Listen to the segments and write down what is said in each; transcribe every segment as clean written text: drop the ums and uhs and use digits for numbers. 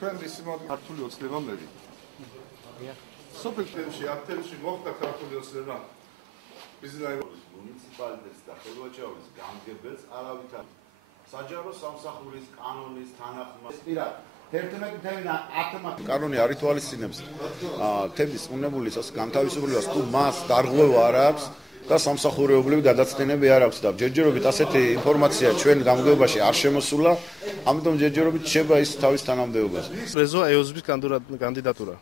თქვენ ისმად ქართული ოცნებამდელი. სოფელში ათელში მოხდა ქართული ოცნება. ბიზნესის მუნიციპალიტეტს და ხელვაჭრობის გამგებელს არავით არ საჯარო სამსახურის კანონის თანახმად კანონი არ ითვალისწინებს თემის უნებულისას განთავისუფლებას თუ მას დარღვევა არ აქვს და სამსახურეობრივი გადაცდენები არ აქვს და ჯერჯერობით ასეთი ინფორმაცია ჩვენ გამგებაში არ შემოსულა, ამიტომ ჯერჯერობით შეება ის თავის თანამდებობას. რეზო ეოზბის კანდიდატურა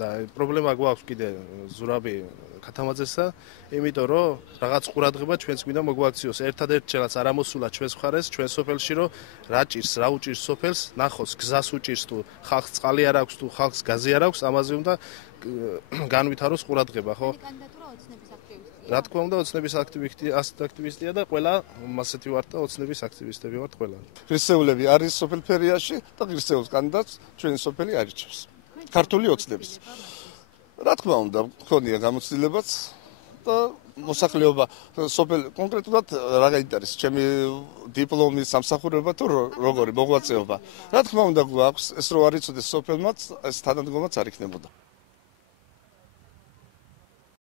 და პრობლემა გვაქვს კიდე ზურაბი ქათამაძესა, იმიტომ რომ რაღაც ყურადღება ჩვენს გვინდა მოგვაქციოს. ერთადერთი რაც არ ამოსულა ჩვენს მხარეს, ჩვენ სოფელში რომ რა ჭირს, რა უჭირს სოფელს, ნახოს გზას უჭირს თუ ხალხს წყალი არ აქვს თუ ხალხს გაზი არ აქვს, ამაზე უნდა განვითაროს ყურადღება, ხო? რა თქმა უნდა, ოცნების აქტივისტია და ყველა მასეთი ვართ და ოცნების აქტივისტები ვართ ყველა. ღირსეულები არის სოფელ ფერიაში და ღირსეულს კანდიდატს ჩვენი სოფელი არიჭერს. ქართული ოცნების. რა თქმა უნდა, მქონია გამოცდილებაც და მოსახლეობა სოფელ კონკრეტულად რა გაინტერესებს, ჩემი დიპლომი, სამსახურება თუ როგორი მოღვაწეობა. რა თქმა უნდა, გვაქვს ეს რო არ იცოდეს სოფელმაც, ეს თანადგომაც არ იქნებოდა.